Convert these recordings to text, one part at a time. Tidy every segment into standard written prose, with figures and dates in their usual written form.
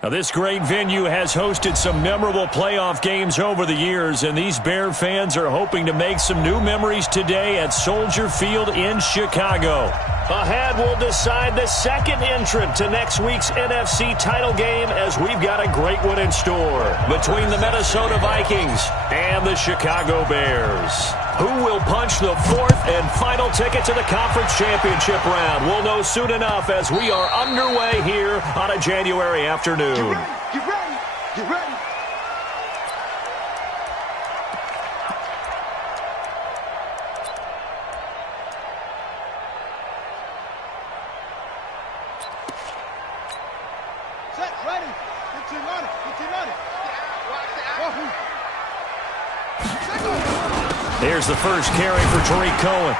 Now, this great venue has hosted some memorable playoff games over the years, and these Bear fans are hoping to make some new memories today at Soldier Field in Chicago. Ahead, we'll decide the second entrant to next week's NFC title game, as we've got a great one in store between the Minnesota Vikings and the Chicago Bears. Who will punch the fourth and final ticket to the conference championship round? We'll know soon enough as we are underway here on a January afternoon. Get ready, get ready, get ready. Set, ready. Get your money, get your money. Here's the first carry for Tariq Cohen.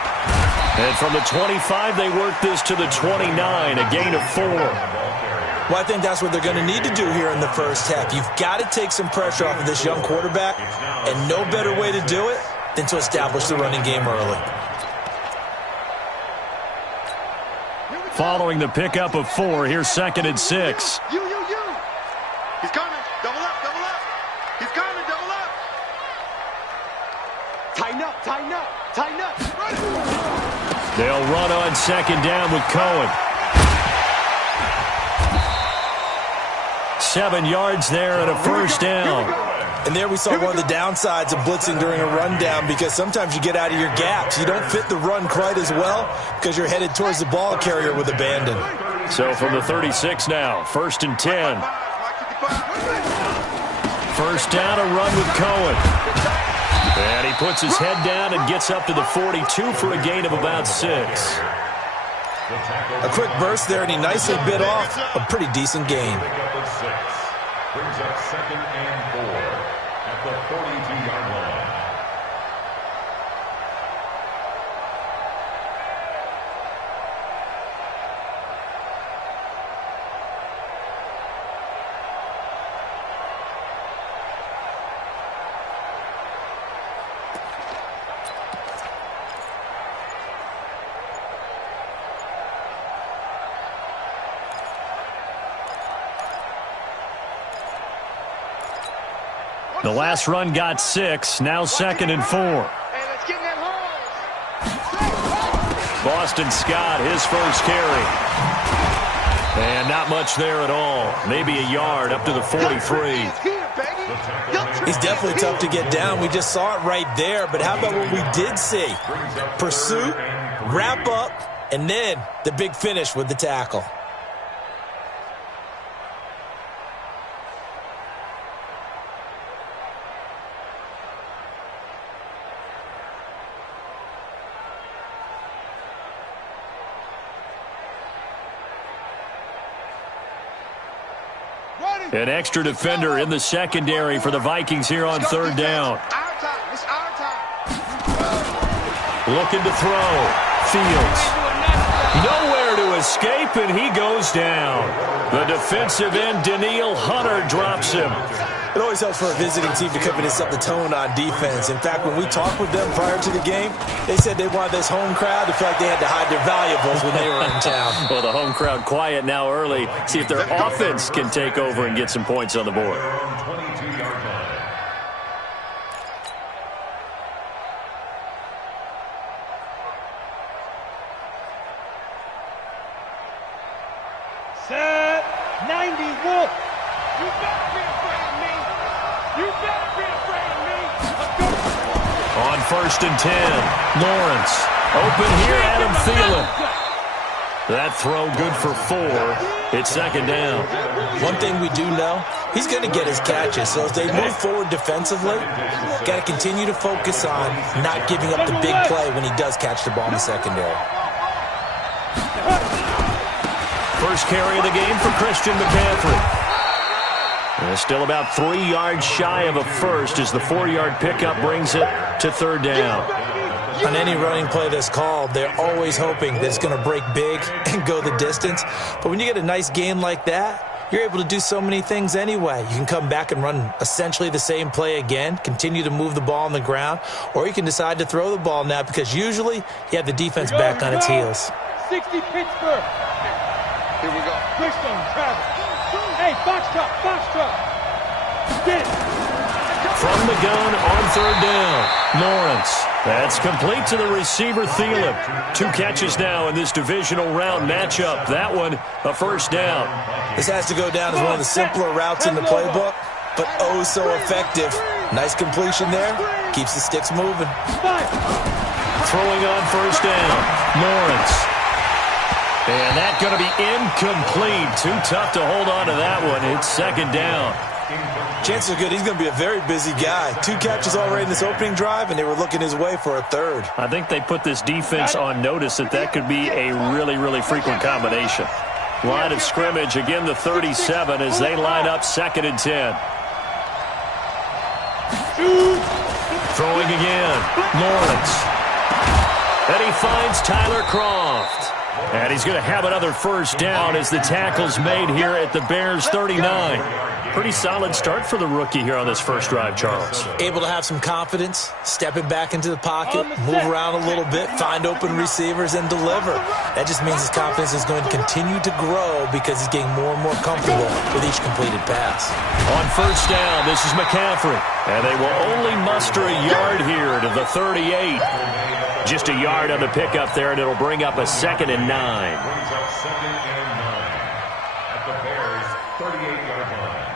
And from the 25, they work this to the 29, a gain of 4. Well, I think that's what they're going to need to do here in the first half. You've got to take some pressure off of this young quarterback, and no better way to do it than to establish the running game early. Following the pickup of 4, here's 2nd and 6. You. He's coming. Double up. He's coming, double up. Tighten up. They'll run on 2nd down with Cohen. 7 yards there and a first down. And there we saw one of the downsides of blitzing during a rundown, because sometimes you get out of your gaps. You don't fit the run quite as well because you're headed towards the ball carrier with abandon. So from the 36 now, 1st and 10. First down, a run with Cohen. And he puts his head down and gets up to the 42 for a gain of about 6. A quick burst there, and he nicely bit off a pretty decent gain. Brings up 2nd and 4 at the 42-yard line. The last run got 6, now 2nd and 4. Boston Scott, his first carry. And not much there at all. Maybe a yard up to the 43. He's definitely tough to get down. We just saw it right there. But how about what we did see? Pursuit, wrap up, and then the big finish with the tackle. An extra defender in the secondary for the Vikings here on 3rd down. Looking to throw. Fields. Nowhere to escape, and he goes down. The defensive end, Daniil Hunter, drops him. It always helps for a visiting team to come in and set the tone on defense. In fact, when we talked with them prior to the game, they said they wanted this home crowd to feel like they had to hide their valuables when they were in town. Well, the home crowd quiet now early. See if their offense can take over and get some points on the board. 22-yard line. Set 90 Wolf. You better be afraid of me. You better be afraid of me. Let's go. On 1st and 10, Lawrence. Open here, Adam Thielen. That throw good for 4. It's 2nd down. One thing we do know, he's going to get his catches. So as they move forward defensively, got to continue to focus on not giving up the big play when he does catch the ball in the secondary. First carry of the game for Christian McCaffrey. And still about 3 yards shy of a first as the 4-yard pickup brings it to 3rd down. On any running play that's called, they're always hoping that it's going to break big and go the distance. But when you get a nice gain like that, you're able to do so many things anyway. You can come back and run essentially the same play again, continue to move the ball on the ground, or you can decide to throw the ball now because usually you have the defense back on its heels. 60 Pittsburgh. Here we go. Christian, Travis. Hey, box truck, box truck. Get it. From the gun on third down, Lawrence. That's complete to the receiver, Thielen. 2 catches now in this divisional round matchup. That one, a first down. This has to go down as one of the simpler routes in the playbook, but oh so effective. Nice completion there. Keeps the sticks moving. Throwing on first down, Lawrence. And that's going to be incomplete. Too tough to hold on to that one. It's second down. Chances are good he's going to be a very busy guy. 2 catches already in this opening drive, and they were looking his way for a third. I think they put this defense on notice that could be a really, really frequent combination. Line of scrimmage, again the 37 as they line up second and 10. Throwing again, Lawrence. And he finds Tyler Kroft. And he's going to have another first down as the tackle's made here at the Bears 39. Pretty solid start for the rookie here on this first drive, Charles. Able to have some confidence, stepping back into the pocket, move around a little bit, find open receivers, and deliver. That just means his confidence is going to continue to grow because he's getting more and more comfortable with each completed pass. On first down, this is McCaffrey. And they will only muster a yard here to the 38. Just a yard on the pickup there, and it'll bring up a second and 9. Brings up second and 9 at the Bears' 38-yard line.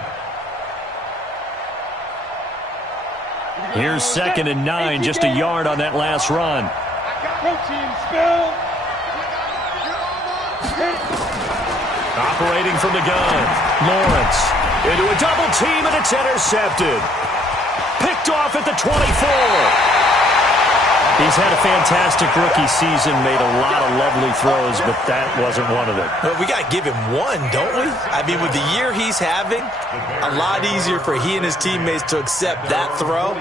Here's second and 9, just a yard on that last run. Protein spill. Operating from the gun, Lawrence into a double team, and it's intercepted. Picked off at the 24. He's had a fantastic rookie season, made a lot of lovely throws, but that wasn't one of them. Well, we got to give him one, don't we? I mean, with the year he's having, a lot easier for he and his teammates to accept that throw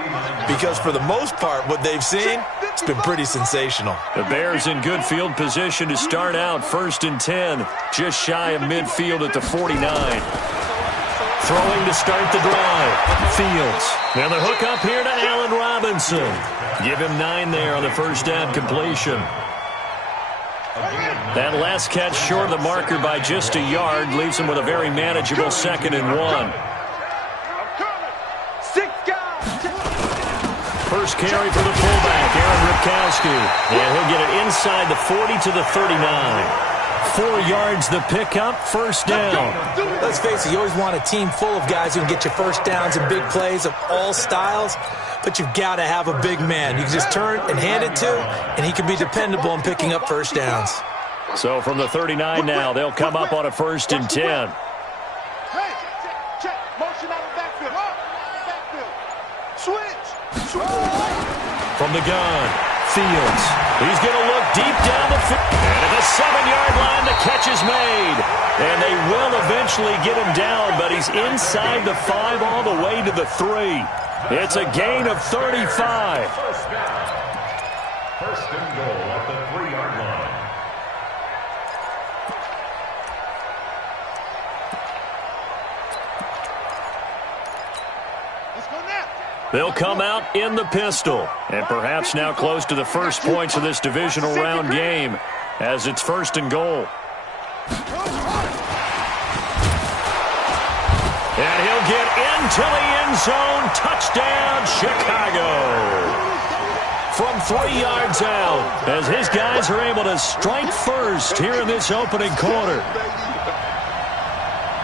because for the most part, what they've seen, it's been pretty sensational. The Bears in good field position to start out first and 10, just shy of midfield at the 49. Throwing to start the drive. Fields. Now the hook up here to Allen Robinson. Give him 9 there on the first down completion. That last catch short of the marker by just a yard leaves him with a very manageable second and 1. First carry for the fullback, Aaron Ripkowski. And he'll get it inside the 40 to the 39. 4 yards the pickup, first down. Let's face it, you always want a team full of guys who can get you first downs and big plays of all styles, but you've got to have a big man. You can just turn and hand it to, and he can be dependable in picking up first downs. So from the 39 now, they'll come up on a first and 10. Hey, check. Motion out of the backfield. Switch. From the gun, Fields. He's going to look deep down the field. And at the 7-yard line, the catch is made. And they will eventually get him down, but he's inside the 5 all the way to the 3. It's a gain of 35. First down. First and goal at the 3-yard line. They'll come out in the pistol, and perhaps now close to the first points of this divisional round game as it's first and goal. And he'll get into the end zone. Touchdown, Chicago. From 3 yards out, as his guys are able to strike first here in this opening quarter.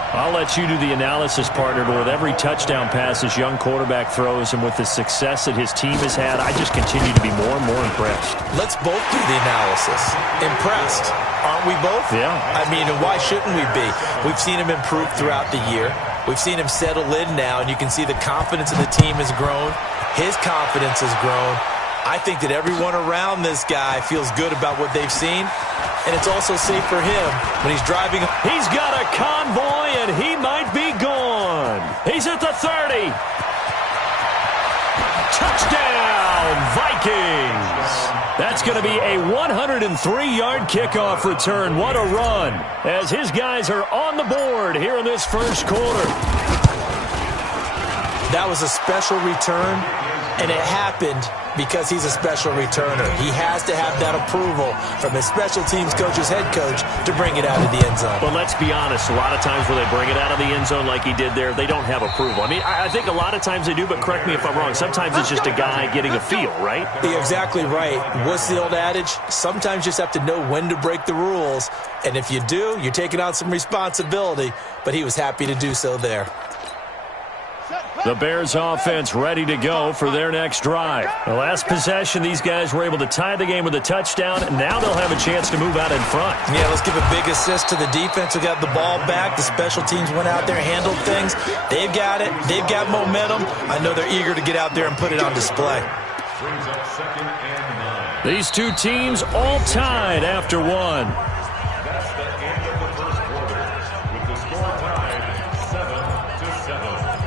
I'll let you do the analysis, partner, but with every touchdown pass this young quarterback throws and with the success that his team has had, I just continue to be more and more impressed. Let's both do the analysis. Impressed, aren't we both? Yeah. I mean, and why shouldn't we be? We've seen him improve throughout the year. We've seen him settle in now, and you can see the confidence of the team has grown. His confidence has grown. I think that everyone around this guy feels good about what they've seen, and it's also safe for him when he's driving. He's got a convoy, and he might be gone. He's at the 30. Touchdown, Vikings. That's going to be a 103-yard kickoff return. What a run, as his guys are on the board here in this first quarter. That was a special return, and it happened because he's a special returner. He has to have that approval from his special teams coach's head coach to bring it out of the end zone. But let's be honest, a lot of times when they bring it out of the end zone like he did there, they don't have approval. I mean, I think a lot of times they do, but correct me if I'm wrong. Sometimes it's just a guy getting a feel, right? You're exactly right. What's the old adage? Sometimes you just have to know when to break the rules. And if you do, you're taking on some responsibility. But he was happy to do so there. The Bears offense ready to go for their next drive. The last possession, these guys were able to tie the game with a touchdown, and now they'll have a chance to move out in front. Yeah, let's give a big assist to the defense who got the ball back. The special teams went out there, handled things. They've got it. They've got momentum. I know they're eager to get out there and put it on display. Brings up 2nd and 9. These two teams all tied after one. That's the end of the first quarter, with the score tied 7-7.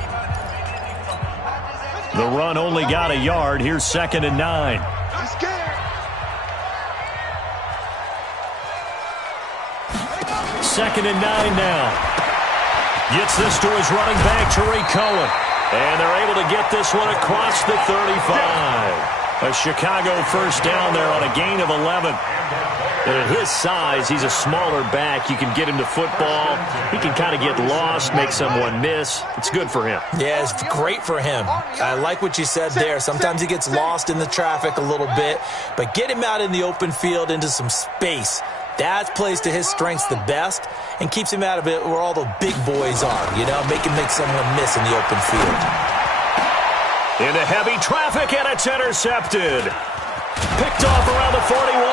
The run only got a yard. Here's 2nd and 9. I'm scared. 2nd and 9 now. Gets this to his running back, Tariq Cohen. And they're able to get this one across the 35. A Chicago first down there on a gain of 11. And at his size, he's a smaller back. You can get him to football. He can kind of get lost, make someone miss. It's good for him. Yeah, it's great for him. I like what you said there. Sometimes he gets lost in the traffic a little bit, but get him out in the open field into some space. That plays to his strengths the best and keeps him out of it where all the big boys are, you know, make him make someone miss in the open field. Into heavy traffic, and it's intercepted. Picked off around the 41.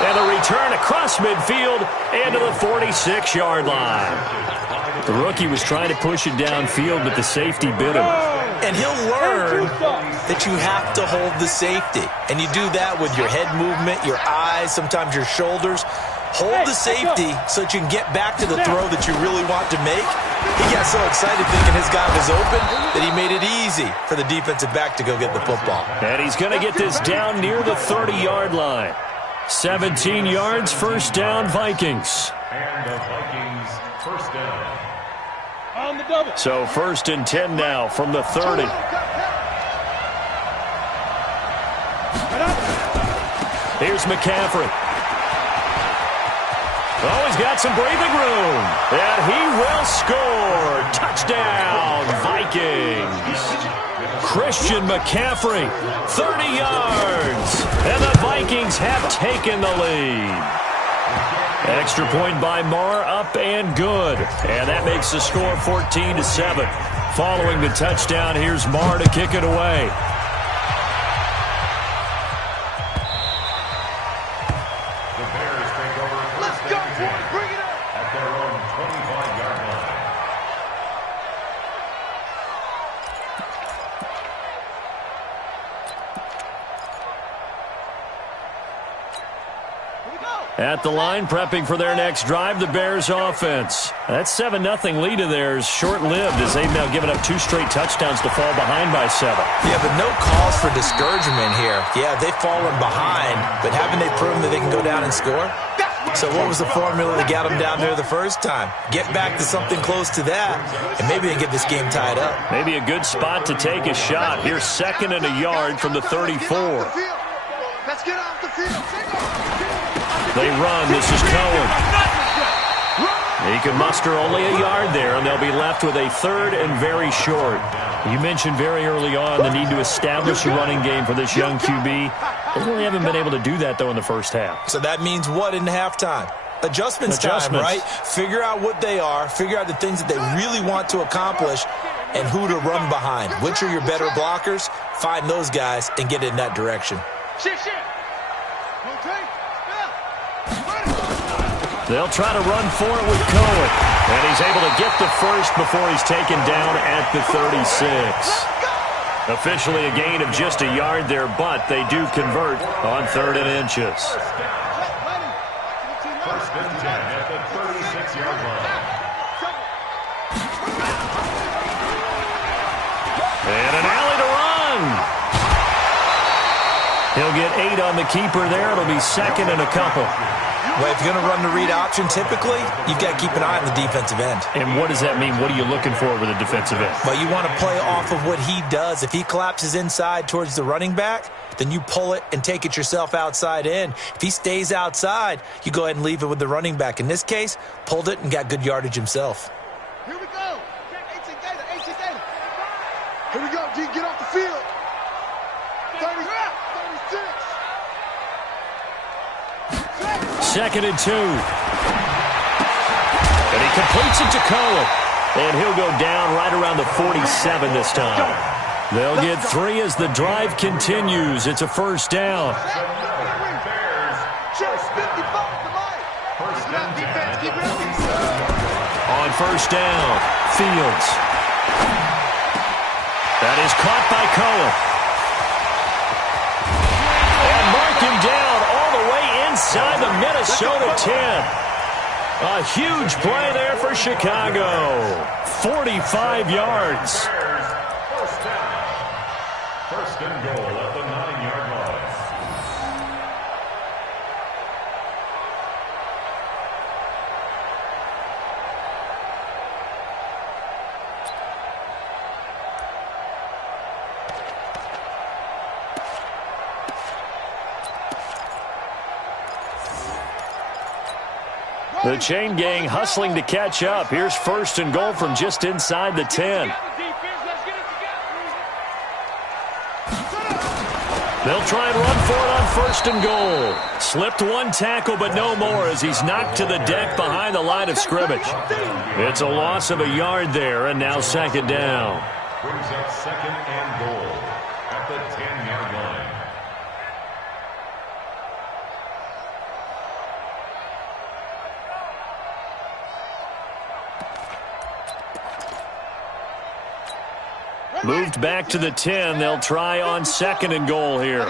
And a return across midfield and to the 46-yard line. The rookie was trying to push it downfield, but the safety bit him. And he'll learn that you have to hold the safety. And you do that with your head movement, your eyes, sometimes your shoulders. Hold the safety so that you can get back to the throw that you really want to make. He got so excited thinking his guy was open that he made it easy for the defensive back to go get the football. And he's going to get this down near the 30-yard line. 17 yards, first down, Vikings. And the Vikings first down. On the double. So 1st and 10 now from the 30. Here's McCaffrey. Oh, he's got some breathing room. And he will score. Touchdown, Vikings. Christian McCaffrey, 30 yards. And the Vikings have taken the lead. Extra point by Marr, up and good. And that makes the score 14-7. Following the touchdown, here's Marr to kick it away. At the line, prepping for their next drive, the Bears offense. That 7-0 lead of theirs short-lived as they've now given up 2 straight touchdowns to fall behind by 7. Yeah, but no cause for discouragement here. Yeah, they've fallen behind, but haven't they proven that they can go down and score? So what was the formula that got them down there the first time? Get back to something close to that, and maybe they can get this game tied up. Maybe a good spot to take a shot. Here's 2nd and a yard from the 34. Let's get off the field. They run. This is Cohen. He can muster only a yard there, and they'll be left with a 3rd and very short. You mentioned very early on the need to establish a running game for this young QB. They really haven't been able to do that, though, in the first half. So that means what in halftime? Adjustments time, right? Figure out what they are. Figure out the things that they really want to accomplish and who to run behind. Which are your better blockers? Find those guys and get in that direction. Shit. Okay. They'll try to run for it with Cohen. And he's able to get the first before he's taken down at the 36. Officially a gain of just a yard there, but they do convert on 3rd and inches. 1st and 10 at the 36-yard line. And an alley to run. He'll get 8 on the keeper there. It'll be 2nd and a couple. Well, if you're going to run the read option, typically, you've got to keep an eye on the defensive end. And what does that mean? What are you looking for with a defensive end? Well, you want to play off of what he does. If he collapses inside towards the running back, then you pull it and take it yourself outside in. If he stays outside, you go ahead and leave it with the running back. In this case, pulled it and got good yardage himself. Here we go. 18 data. Here we go, D. Get off the field. 36. Second and 2. And he completes it to Cohen. And he'll go down right around the 47 this time. They'll get 3 as the drive continues. It's a first down. On first down, Fields. That is caught by Cohen. And mark him down all the way inside the Minnesota 10. A huge play there for Chicago. 45 yards. First and goal at the 9-yard line. The chain gang hustling to catch up. Here's first and goal from just inside the 10. They'll try and run for it on first and goal. Slipped one tackle, but no more as he's knocked to the deck behind the line of scrimmage. It's a loss of a yard there, and now second down. Brings up second and goal at the 10-yard line. Moved back to the 10. They'll try on second and goal here.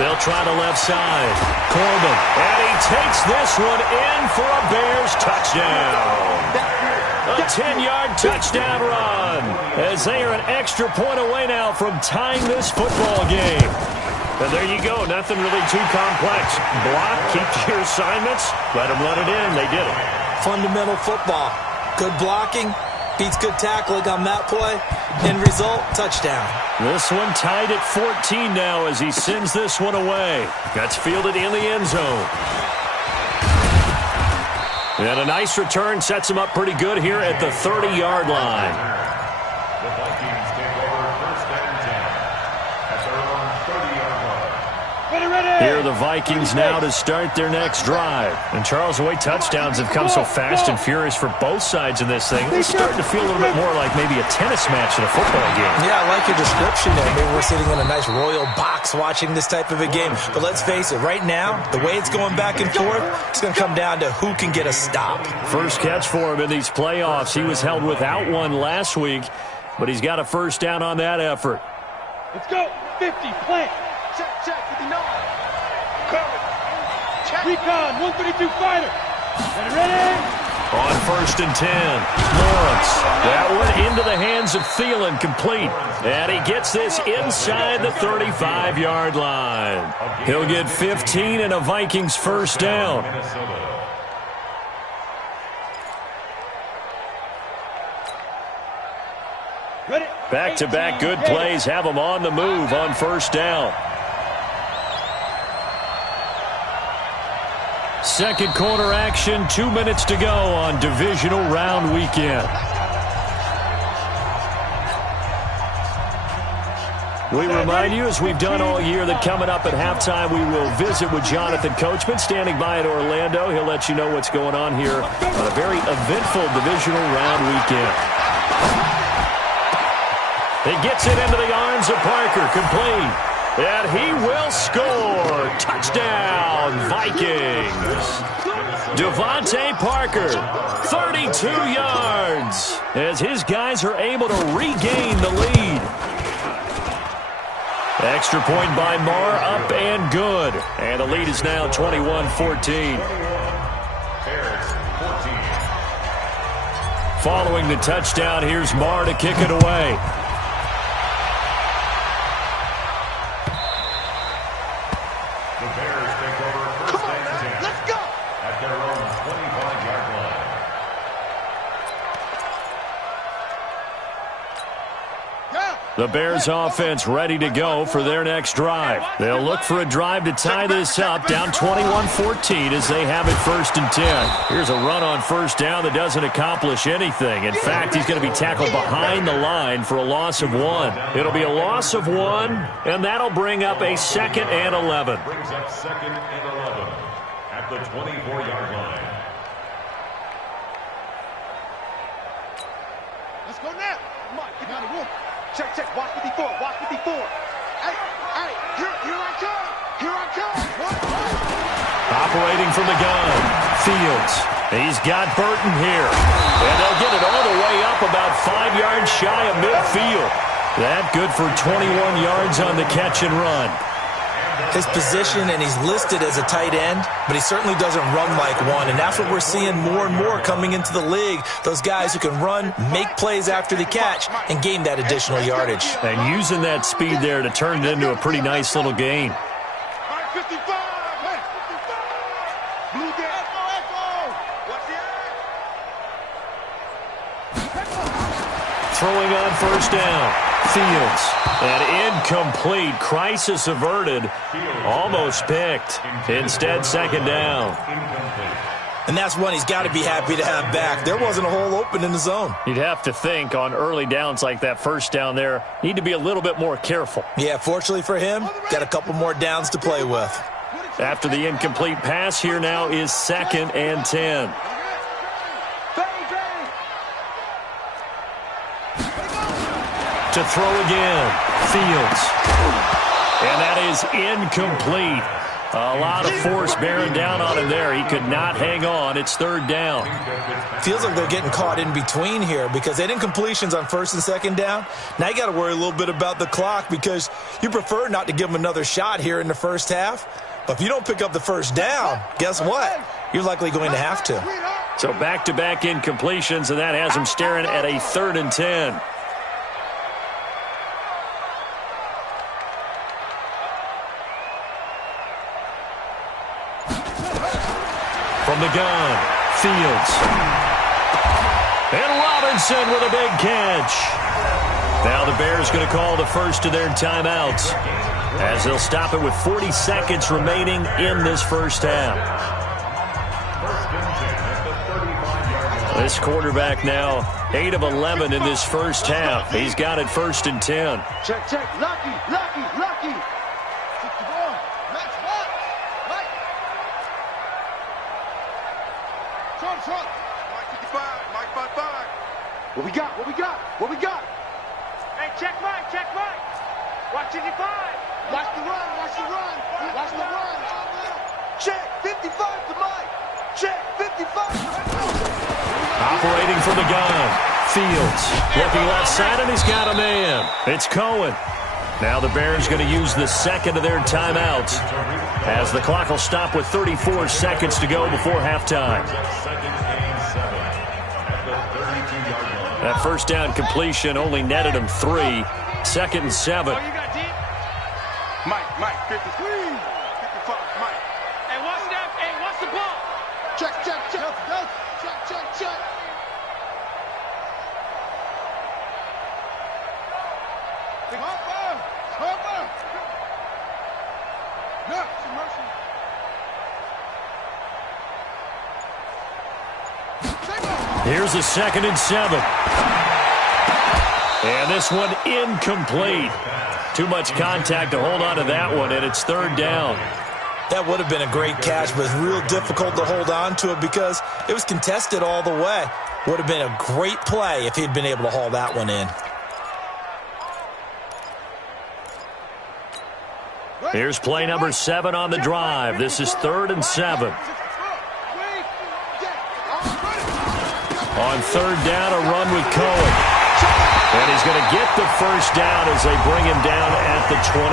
They'll try the left side. Corbin. And he takes this one in for a Bears touchdown. A 10-yard touchdown run as they are an extra point away now from tying this football game. And there you go. Nothing really too complex. Block, keep to your assignments, let them run it in. They did it. Fundamental football. Good blocking, beats good tackling on that play. End result, touchdown. This one tied at 14 now as he sends this one away. That's fielded in the end zone. And a nice return sets him up pretty good here at the 30-yard line. The Vikings take over first and 10 at their own 30-yard line. Here are the Vikings now to start their next drive. And Charles, the way touchdowns have come so fast and furious for both sides in this thing, it's starting to feel a little bit more like maybe a tennis match in a football game. Yeah, I like your description there. Maybe we're sitting in a nice royal box watching this type of a game. But let's face it, right now, the way it's going back and forth, it's going to come down to who can get a stop. First catch for him in these playoffs. He was held without one last week, but he's got a first down on that effort. Let's go. 50, plant. Check, 59. Cover. Check. Recon, 132 fighter. Ready? On first and 10, Lawrence. That one into the hands of Thielen, complete. And he gets this inside the 35-yard line. He'll get 15 and a Vikings first down. Back-to-back good plays have them on the move on first down. Second quarter action, 2 minutes to go on Divisional Round Weekend. We remind you, as we've done all year, that coming up at halftime, we will visit with Jonathan Coachman, standing by at Orlando. He'll let you know what's going on here on a very eventful Divisional Round Weekend. He gets it into the arms of Parker, complete. And he will score. Touchdown, Vikings. Devontae Parker, 32 yards, as his guys are able to regain the lead. Extra point by Marr, up and good. And the lead is now 21-14. Following the touchdown, here's Marr to kick it away. The Bears offense ready to go for their next drive. They'll look for a drive to tie this up, down 21-14 as they have it 1st and 10. Here's a run on 1st down that doesn't accomplish anything. In fact, he's going to be tackled behind the line for a loss of 1. It'll be a loss of 1, and that'll bring up a 2nd and 11. Brings up 2nd and 11 at the 24-yard line. Let's go now. Come on, get out of the room. Check, check. Watch 54. Watch 54. Hey, hey, here I come. Here I come. Operating from the gun, Fields. He's got Burton here. And they'll get it all the way up about 5 yards shy of midfield. That good for 21 yards on the catch and run. His position, and he's listed as a tight end, but he certainly doesn't run like one, and that's what we're seeing more and more coming into the league. Those guys who can run, make plays after the catch, and gain that additional yardage. And using that speed there to turn it into a pretty nice little gain. 55. Blue down. Throwing on 1st down. Fields. And incomplete. Crisis averted. Almost picked. Instead, 2nd down. And that's one he's got to be happy to have back. There wasn't a hole open in the zone. You'd have to think on early downs like that 1st down there, need to be a little bit more careful. Yeah, fortunately for him, got a couple more downs to play with. After the incomplete pass, here now is 2nd and 10. To throw again, Fields. And that is incomplete. A lot of force bearing down on him there. He could not hang on. It's 3rd down. Feels like they're getting caught in between here because they had incompletions on 1st and 2nd down. Now you got to worry a little bit about the clock because you prefer not to give them another shot here in the 1st half. But if you don't pick up the 1st down, guess what? You're likely going to have to. So back-to-back incompletions, and that has him staring at a 3rd and 10. From the gun, Fields. And Robinson with a big catch. Now the Bears going to call the first of their timeouts as they'll stop it with 40 seconds remaining in this 1st half. This quarterback now 8 of 11 in this 1st half. He's got it 1st and 10. Check, check. Lucky. What we got? Hey, check Mike. Watch 55. Watch the run. Check 55 to Mike. Check 55. Operating from the gun. Fields looking left side, and he's got a man. It's Cohen. Now the Bears going to use the 2nd of their timeouts as the clock will stop with 34 seconds to go before halftime. That 1st down completion only netted him 3. 2nd and 7. Mike, 53. 55, Mike. Hey, watch that. Hey, watch the ball. Check. Hopper. No, mercy. Here's a 2nd and 7. And this one incomplete. Too much contact to hold on to that one, and it's 3rd down. That would have been a great catch, but it's real difficult to hold on to it because it was contested all the way. Would have been a great play if he'd been able to haul that one in. Here's play number 7 on the drive. This is 3rd and 7. On 3rd down, a run with Cohen. And he's going to get the 1st down as they bring him down at the 23.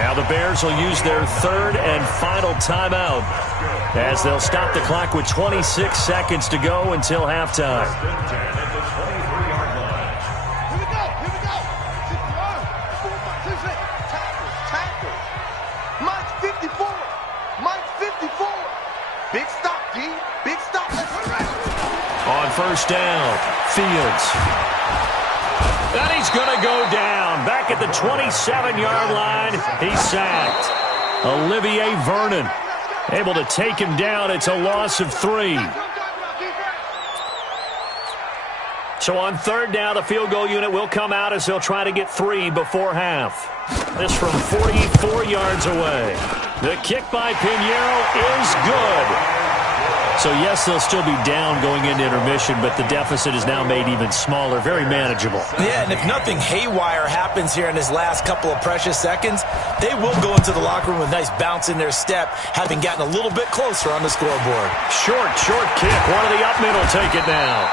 Now the Bears will use their 3rd and final timeout as they'll stop the clock with 26 seconds to go until halftime. Mike 54. Big stop, D. Big stop. On 1st down, Fields. And he's going to go down. Back at the 27-yard line, he's sacked. Olivier Vernon able to take him down. It's a loss of 3. So on third down, the field goal unit will come out as they'll try to get 3 before half. This from 44 yards away. The kick by Pinheiro is good. So, yes, they'll still be down going into intermission, but the deficit is now made even smaller, very manageable. Yeah, and if nothing haywire happens here in his last couple of precious seconds, they will go into the locker room with a nice bounce in their step, having gotten a little bit closer on the scoreboard. Short kick. One of the up middle take it now.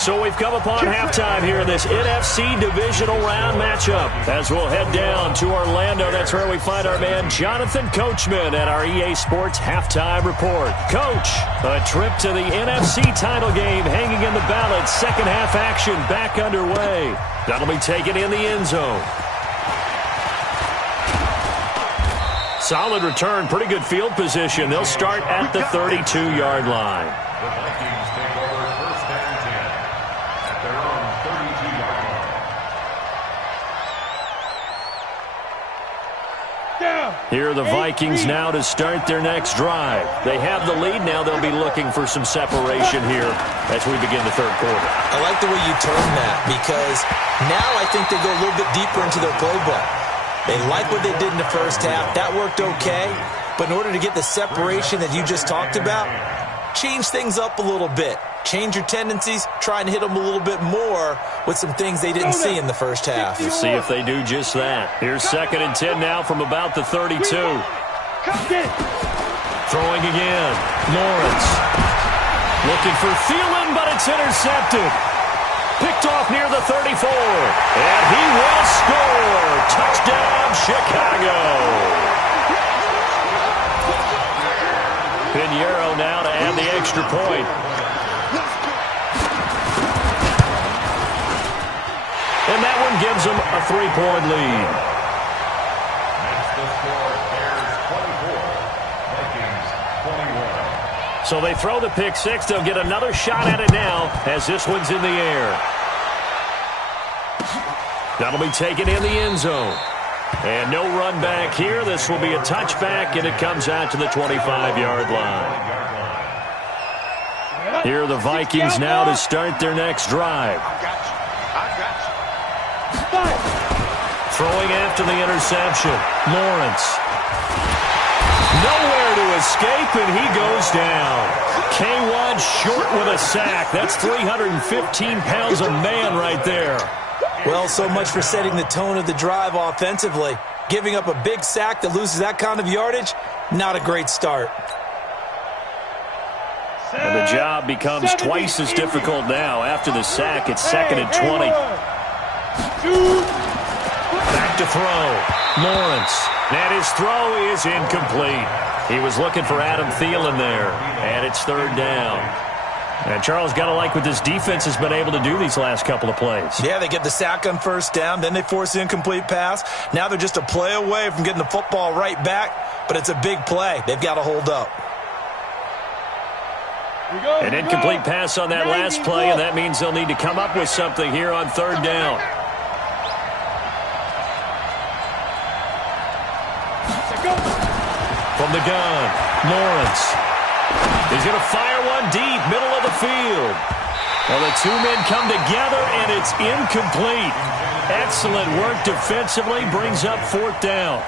So we've come upon halftime here in this NFC Divisional Round matchup. As we'll head down to Orlando, that's where we find our man Jonathan Coachman at our EA Sports Halftime Report. Coach, a trip to the NFC title game hanging in the balance. Second half action back underway. That'll be taken in the end zone. Solid return, pretty good field position. They'll start at the 32-yard line. The Vikings take over first and 10 at their own 32-yard line. Here are the Vikings now to start their next drive. They have the lead now. They'll be looking for some separation here as we begin the third quarter. I like the way you term that because now I think they go a little bit deeper into their playbook. They like what they did in the first half. That worked okay. But in order to get the separation that you just talked about, change things up a little bit. Change your tendencies. Try and hit them a little bit more with some things they didn't see in the first half. We'll see if they do just that. Here's 2nd and 10 now from about the 32. Throwing again. Lawrence. Looking for Thielen, but it's intercepted. Picked off near the 34. And he will score. Touchdown, Chicago. Pinheiro now to add the extra point. And that one gives them a 3-point lead. That's the score. Bears 24, Vikings 21. So they throw the pick six. They'll get another shot at it now as this one's in the air. That'll be taken in the end zone. And no run back here. This will be a touchback, and it comes out to the 25-yard line. Here are the Vikings now to start their next drive. Throwing after the interception. Lawrence. Nowhere to escape, and he goes down. K1 short with a sack. That's 315 pounds of man right there. Well, so much for setting the tone of the drive offensively. Giving up a big sack that loses that kind of yardage, not a great start. And the job becomes twice as difficult now. After the sack, it's 2nd and 20. Back to throw. Lawrence. And his throw is incomplete. He was looking for Adam Thielen there. And it's 3rd down. And Charles, got to like what this defense has been able to do these last couple of plays. Yeah, they get the sack on 1st down, then they force the incomplete pass. Now they're just a play away from getting the football right back, but it's a big play. They've got to hold up. An incomplete pass on that last play, and that means they'll need to come up with something here on 3rd down. From the gun, Lawrence. He's going to fire one deep, middle of the field. Well, the two men come together, and it's incomplete. Excellent work defensively, brings up 4th down.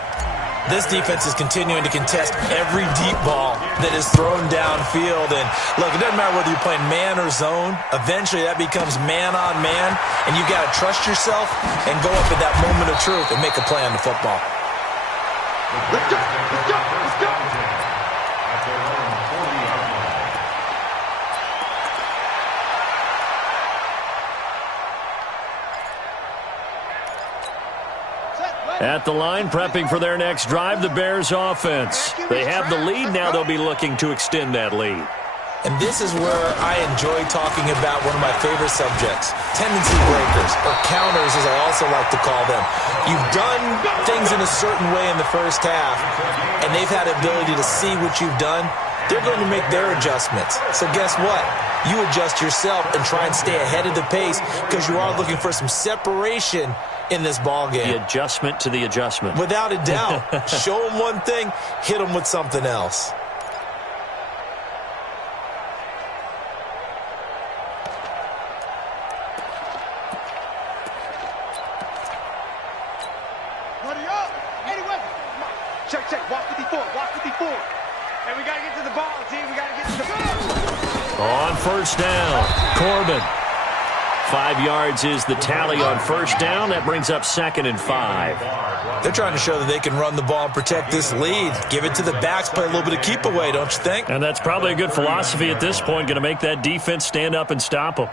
This defense is continuing to contest every deep ball that is thrown downfield. And, look, it doesn't matter whether you're playing man or zone. Eventually, that becomes man on man, and you've got to trust yourself and go up at that moment of truth and make a play on the football. Let's go. Let's go. Let's go. At their own 40-yard line. At the line, prepping for their next drive, the Bears offense. They have the lead. Now they'll be looking to extend that lead. And this is where I enjoy talking about one of my favorite subjects, tendency breakers, or counters as I also like to call them. You've done things in a certain way in the first half, and they've had the ability to see what you've done they're going to make their adjustments. So guess what? You adjust yourself and try and stay ahead of the pace because you are looking for some separation in this ball game. The adjustment to the adjustment. Without a doubt. Show them one thing, hit them with something else. Check, check. Walk 54. Walk 54. And we got to get to the ball, team. We got to get to the ball. On first down, Corbin. 5 yards is the tally on first down. That brings up 2nd and 5. They're trying to show that they can run the ball and protect this lead. Give it to the backs, play a little bit of keep away, don't you think? And that's probably a good philosophy at this point. Going to make that defense stand up and stop them.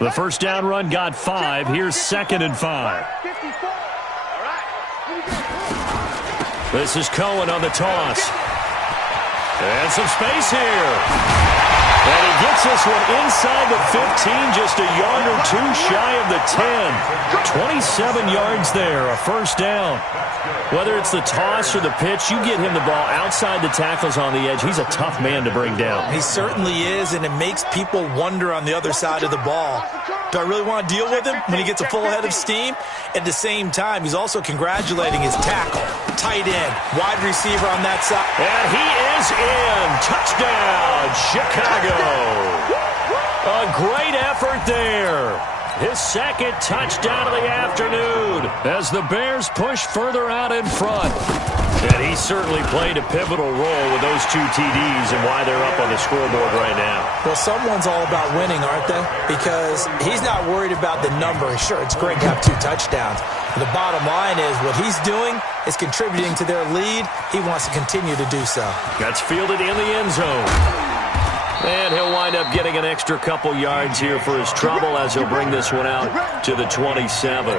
The first down run got 5. Here's 2nd and 5. This is Cohen on the toss. And some space here. And he gets this one inside the 15, just a yard or two shy of the 10. 27 yards there, a first down. Whether it's the toss or the pitch, you get him the ball outside the tackles on the edge. He's a tough man to bring down. He certainly is, and it makes people wonder on the other side of the ball. Do I really want to deal with him when he gets a full head of steam? At the same time, he's also congratulating his tackle, tight end, wide receiver on that side. And he is in. Touchdown, Chicago. A great effort there. His 2nd touchdown of the afternoon as the Bears push further out in front. And he certainly played a pivotal role with those 2 TDs and why they're up on the scoreboard right now. Well, someone's all about winning, aren't they? Because he's not worried about the number. Sure, it's great to have 2 touchdowns. But the bottom line is what he's doing is contributing to their lead. He wants to continue to do so. That's fielded in the end zone. And he'll wind up getting an extra couple yards here for his trouble as he'll bring this one out to the 27.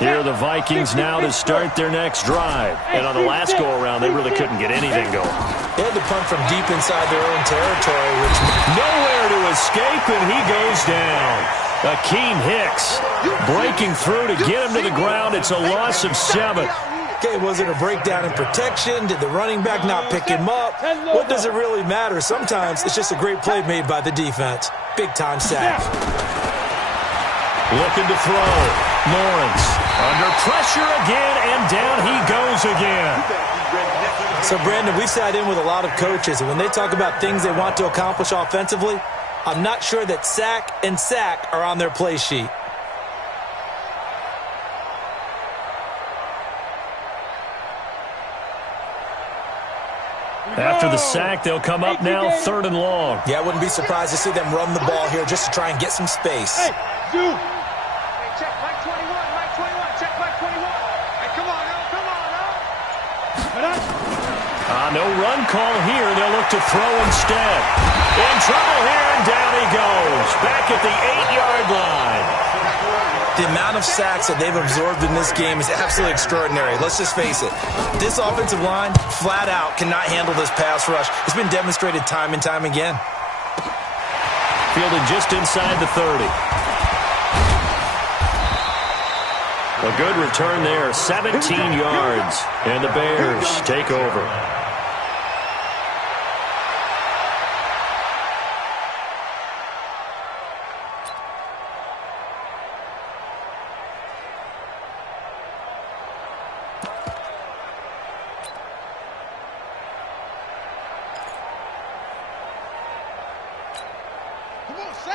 Here are the Vikings now to start their next drive. And on the last go-around, they really couldn't get anything going. They had to punt from deep inside their own territory, which nowhere to escape, and he goes down. Akeem Hicks breaking through to get him to the ground. It's a loss of 7. Okay, was it a breakdown in protection? Did the running back not pick him up? What does it really matter? Sometimes it's just a great play made by the defense. Big-time sack. Looking to throw. Lawrence under pressure again, and down he goes again. So, Brandon, we've sat in with a lot of coaches, and when they talk about things they want to accomplish offensively, I'm not sure that sack and sack are on their play sheet. After the sack, they'll come up now 3rd and long. Yeah, I wouldn't be surprised to see them run the ball here just to try and get some space. Hey, dude. Hey, check Mike 21, Mike 21, check Mike 21. Hey, come on, now, come on, now. No run call here. They'll look to throw instead. In trouble here, and down he goes. Back at the 8-yard line. The amount of sacks that they've absorbed in this game is absolutely extraordinary. Let's just face it. This offensive line, flat out, cannot handle this pass rush. It's been demonstrated time and time again. Fielded just inside the 30. A good return there, 17 yards. And the Bears take over.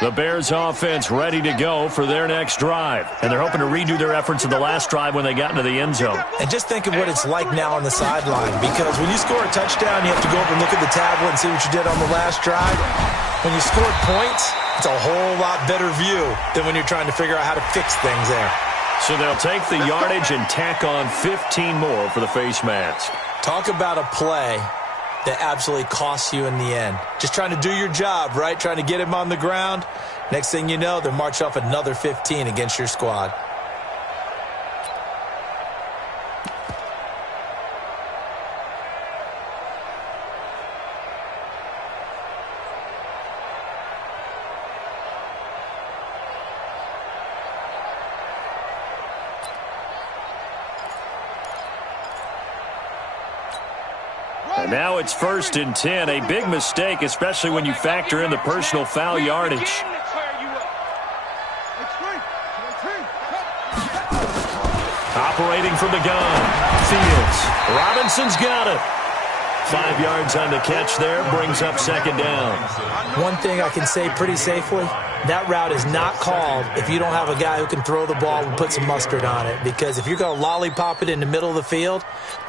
The Bears offense ready to go for their next drive. And they're hoping to redo their efforts in the last drive when they got into the end zone. And just think of what it's like now on the sideline. Because when you score a touchdown, you have to go over and look at the tablet and see what you did on the last drive. When you scored points, it's a whole lot better view than when you're trying to figure out how to fix things there. So they'll take the yardage and tack on 15 more for the face mask. Talk about a play that absolutely costs you in the end. Just trying to do your job, right? Trying to get him on the ground. Next thing you know, they'll march off another 15 against your squad. And now it's 1st and 10. A big mistake, especially when you factor in the personal foul yardage. Operating from the gun. Fields. Robinson's got it. 5 yards on the catch there. Brings up 2nd down. One thing I can say pretty safely, that route is not called if you don't have a guy who can throw the ball and put some mustard on it. Because if you're going to lollipop it in the middle of the field,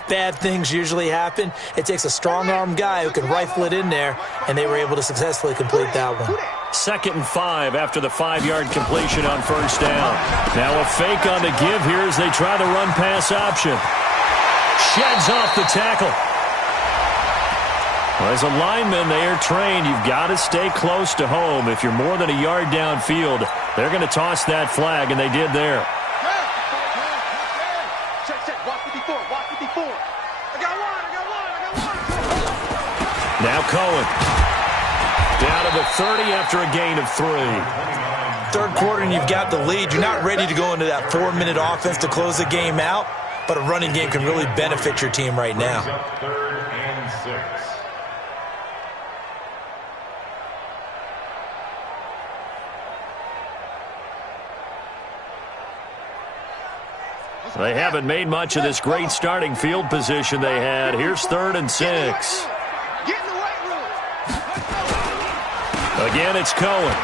bad things usually happen. It takes a strong-arm guy who can rifle it in there, and they were able to successfully complete that one. 2nd and 5 after the 5-yard completion on 1st down. Now a fake on the give here as they try the run-pass option. Sheds off the tackle. Well, as a lineman, they are trained. You've got to stay close to home. If you're more than a yard downfield, they're going to toss that flag, and they did there. Now Cohen. Down to the 30 after a gain of 3. Third quarter and you've got the lead. You're not ready to go into that 4-minute offense to close the game out, but a running game can really benefit your team right now. 3rd and 6. They haven't made much of this great starting field position they had. Here's 3rd and 6. Again, it's Cohen.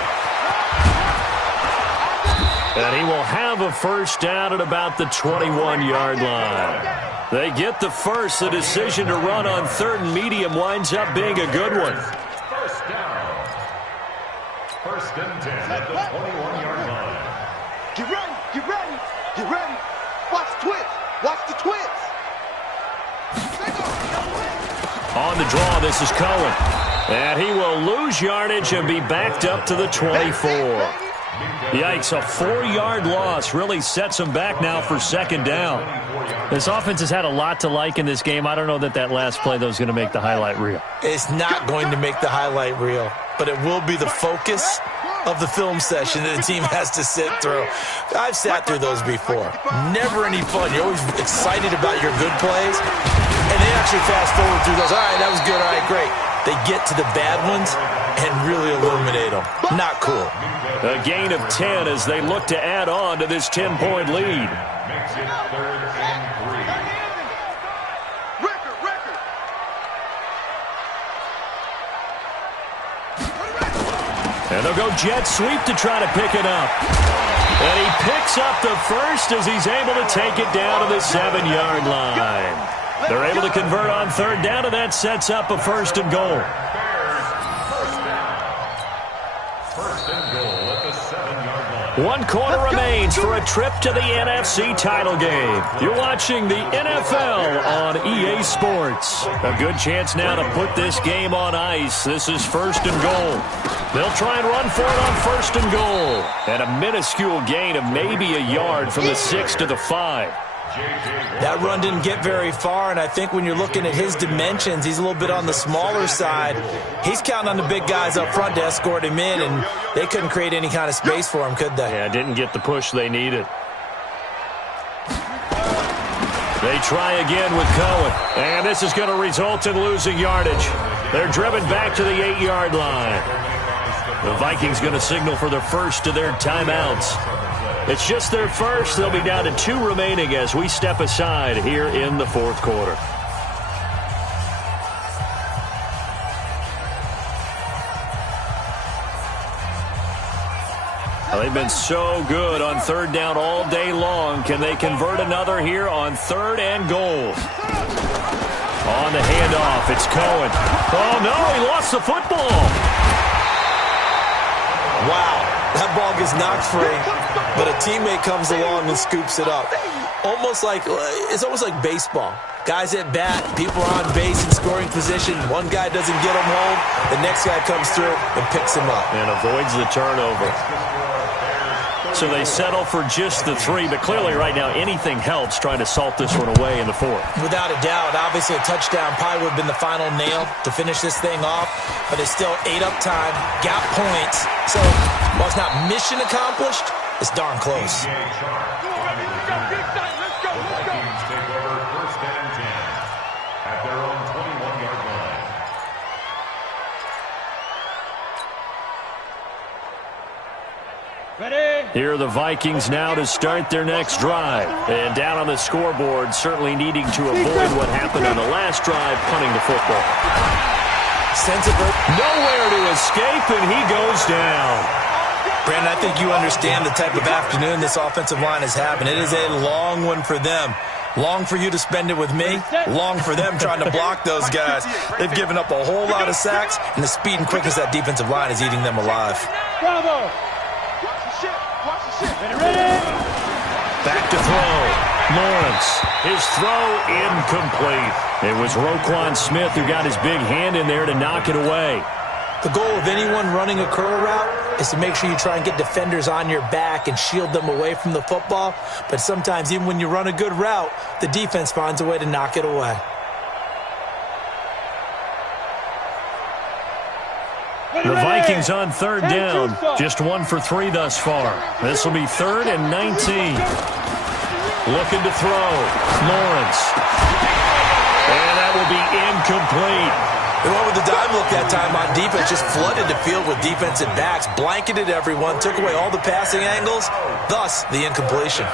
And he will have a 1st down at about the 21-yard line. They get the first. The decision to run on 3rd and medium winds up being a good one. 1st down. 1st and 10 at the 21-yard line. Get ready, get ready, get ready. Watch the twist, watch the twist. On the draw, this is Cohen. And he will lose yardage and be backed up to the 24. Yikes, a 4-yard loss really sets him back now for 2nd down. This offense has had a lot to like in this game. I don't know that last play, though, is going to make the highlight reel. It's not going to make the highlight reel, but it will be the focus of the film session that the team has to sit through. I've sat through those before. Never any fun. You're always excited about your good plays, and they actually fast forward through those. All right, that was good. All right, great. They get to the bad ones and really illuminate them. Not cool. A gain of 10 as they look to add on to this 10-point lead. Makes it 3rd and 3. Record. And they'll go jet sweep to try to pick it up. And he picks up the first as he's able to take it down to the 7-yard line. They're able to convert on 3rd down, and that sets up a 1st and goal. First and goal at the 7-yard line. 1 quarter remains for a trip to the NFC title game. You're watching the NFL on EA Sports. A good chance now to put this game on ice. This is 1st and goal. They'll try and run for it on 1st and goal. And a minuscule gain of maybe a yard from the 6 to the 5. That run didn't get very far, and I think when you're looking at his dimensions, he's a little bit on the smaller side. He's counting on the big guys up front to escort him in, and they couldn't create any kind of space for him, could they? Yeah, didn't get the push they needed. They try again with Cohen, and this is going to result in losing yardage. They're driven back to the 8-yard line. The Vikings going to signal for the first of their timeouts. It's just their first. They'll be down to 2 remaining as we step aside here in the 4th quarter. Well, they've been so good on 3rd down all day long. Can they convert another here on 3rd and goal? On the handoff, it's Cohen. Oh, no, he lost the football. Wow, that ball gets knocked free, but a teammate comes along and scoops it up. It's almost like baseball. Guys at bat, people are on base in scoring position. One guy doesn't get him home, the next guy comes through and picks him up. And avoids the turnover. So they settle for just the 3, but clearly right now anything helps trying to salt this one away in the 4th. Without a doubt, obviously a touchdown probably would have been the final nail to finish this thing off, but it's still 8 up time, got points. So while it's not mission accomplished, it's darn close. The Vikings take over 1st and 10 at their own 21-yard Here are the Vikings now to start their next drive. And down on the scoreboard, certainly needing to avoid what happened on the last drive, punting the football. Nowhere to escape, and he goes down. Brandon, I think you understand the type of afternoon this offensive line is having. It is a long one for them. Long for you to spend it with me. Long for them trying to block those guys. They've given up a whole lot of sacks, and the speed and quickness of that defensive line is eating them alive. Bravo. Back to throw. Lawrence. His throw incomplete. It was Roquan Smith who got his big hand in there to knock it away. The goal of anyone running a curl route is to make sure you try and get defenders on your back and shield them away from the football. But sometimes even when you run a good route, the defense finds a way to knock it away. The Vikings on third down. Just 1 for 3 thus far. This will be 3rd and 19. Looking to throw. Lawrence. And that will be incomplete. They went with the dime look that time on defense, just flooded the field with defensive backs, blanketed everyone, took away all the passing angles, thus the incompletion.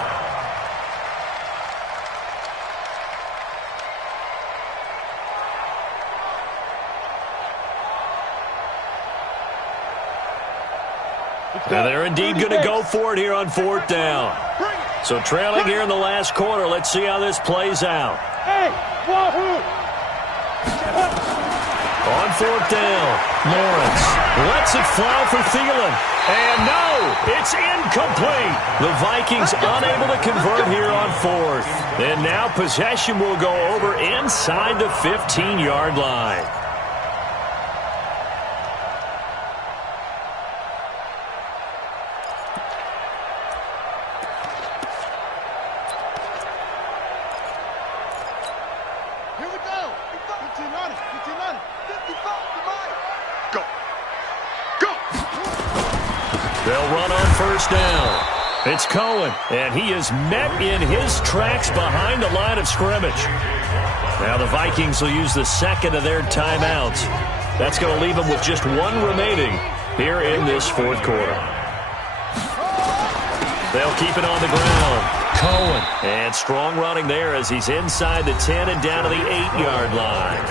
And they're indeed going to go for it here on 4th down. So trailing here in the last quarter, let's see how this plays out. Hey, wahoo! On 4th down, Lawrence lets it fly for Thielen. And no, it's incomplete. The Vikings unable to convert here on 4th. And now possession will go over inside the 15-yard line. They'll run on 1st down. It's Cohen, and he is met in his tracks behind the line of scrimmage. Now the Vikings will use the 2nd of their timeouts. That's going to leave them with just 1 remaining here in this 4th quarter. They'll keep it on the ground. Cohen, and strong running there as he's inside the 10 and down to the 8-yard line.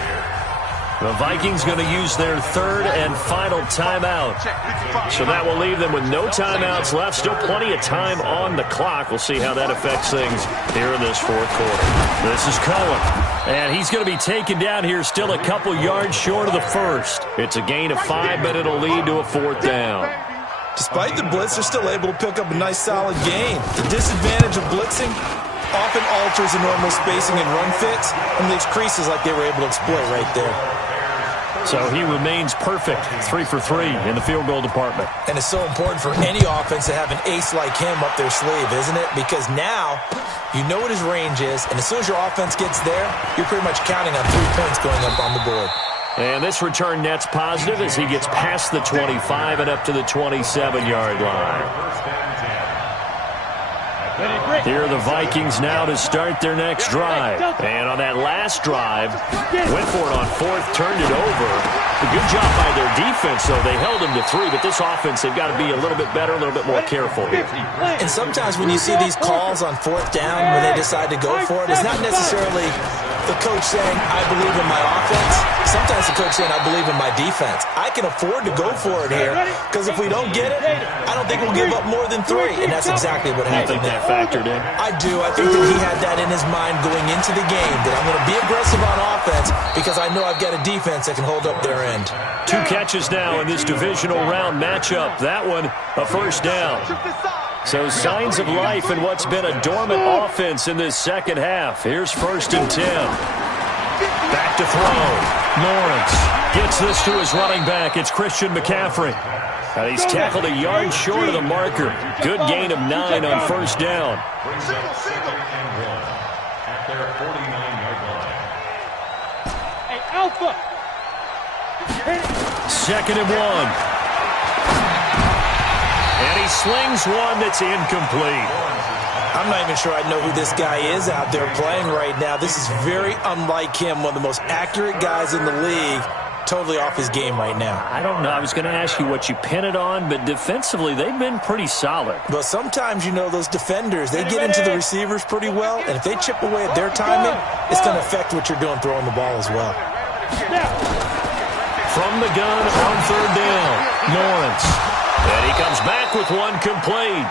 The Vikings going to use their 3rd and final timeout. So that will leave them with no timeouts left. Still plenty of time on the clock. We'll see how that affects things here in this 4th quarter. This is Cohen. And he's going to be taken down here still a couple yards short of the 1st. It's a gain of 5, but it'll lead to a 4th down. Despite the blitz, they're still able to pick up a nice solid gain. The disadvantage of blitzing often alters the normal spacing and run fits and leaves creases like they were able to exploit right there. So he remains perfect, 3 for 3 in the field goal department. And it's so important for any offense to have an ace like him up their sleeve, isn't it? Because now you know what his range is, and as soon as your offense gets there, you're pretty much counting on 3 points going up on the board. And this return net's positive as he gets past the 25 and up to the 27-yard line. Here are the Vikings now to start their next drive. And on that last drive, went for it on 4th, turned it over. A good job by their defense, though. They held him to 3, but this offense, they've got to be a little bit better, a little bit more careful here. And sometimes when you see these calls on 4th down, when they decide to go for it, it's not necessarily the coach saying, I believe in my offense. Sometimes the coach saying, I believe in my defense. I can afford to go for it here, because if we don't get it, I don't think we'll give up more than 3. And that's exactly what happened. You think that factored in? I do. I think that he had that in his mind going into the game, that I'm going to be aggressive on offense because I know I've got a defense that can hold up their end. 2 catches now in this divisional round matchup. That one, a 1st down. So signs of life in what's been a dormant offense in this 2nd half. Here's 1st and 10. Back to throw. Lawrence gets this to his running back. It's Christian McCaffrey. And he's tackled a yard short of the marker. Good gain of 9 on 1st down. At their 49-yard line. Hey, Alpha. 2nd and 1. And he slings one that's incomplete. I'm not even sure I know who this guy is out there playing right now. This is very unlike him, one of the most accurate guys in the league. totally off his game right now. I don't know. I was going to ask you what you pin it on, but defensively, they've been pretty solid. But sometimes, you know, those defenders, they get into the receivers pretty well, and if they chip away at their timing, it's going to affect what you're doing throwing the ball as well. From the gun on third down, Lawrence. And he comes back with one complete.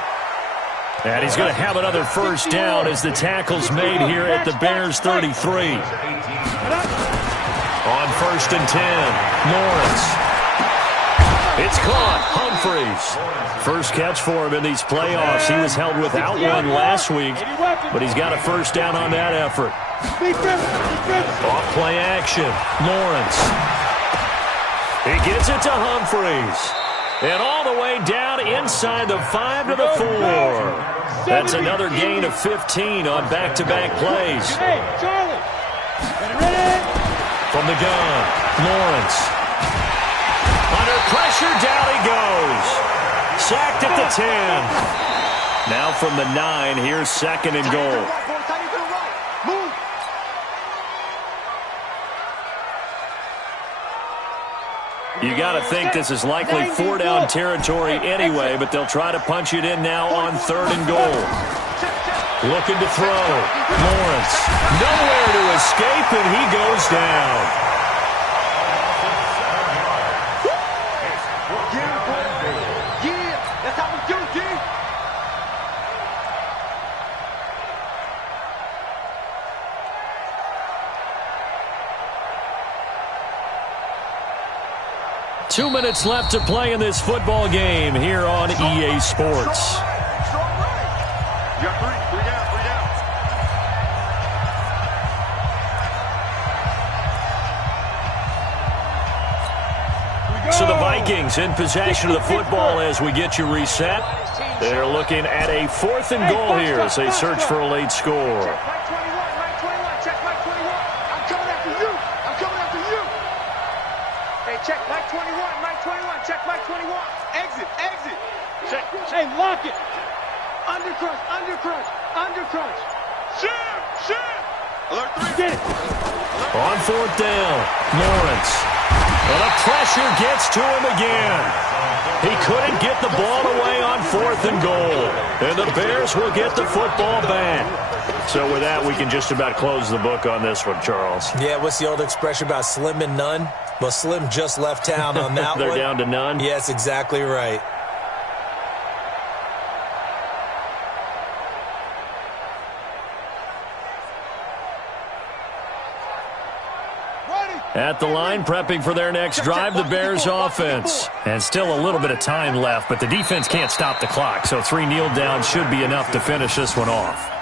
And he's going to have another first down as the tackle's made here at the Bears 33. On first and 10, Lawrence. It's caught. Humphreys. First catch for him in these playoffs. He was held without one last week, but he's got a first down on that effort. Off play action. Lawrence. He gets it to Humphreys. And all the way down inside the 5 to the 4. That's another gain of 15 on back-to-back plays. From the gun, Lawrence. Under pressure, down he goes. Sacked at the 10. Now from the 9, here's second and goal. You got to think this is likely 4-down territory anyway, but they'll try to punch it in now on third and goal. Looking to throw. Lawrence. Nowhere to escape, and he goes down. Yeah, that's how we do, G. Two minutes left to play in this football game here on EA Sports. You got three down. So the Vikings in possession of the football as we get you reset. They're looking at a 4th and goal here as they search for a late score. Check Mike 21. I'm coming after you. Hey, check Mike 21. Check Mike 21. Exit. Check. Hey, lock it. Undercrunch. Shit. Alert 3. Get it. On 4th down, Lawrence. Well, the pressure gets to him again. He couldn't get the ball away on 4th and goal. And the Bears will get the football back. So with that, we can just about close the book on this one, Charles. Yeah, what's the old expression about slim and none? Well, Slim just left town on that They're one. down to none? Yes, exactly right. At the line, prepping for their next drive, the Bears offense. And still a little bit of time left, but the defense can't stop the clock, so 3 kneel downs should be enough to finish this one off.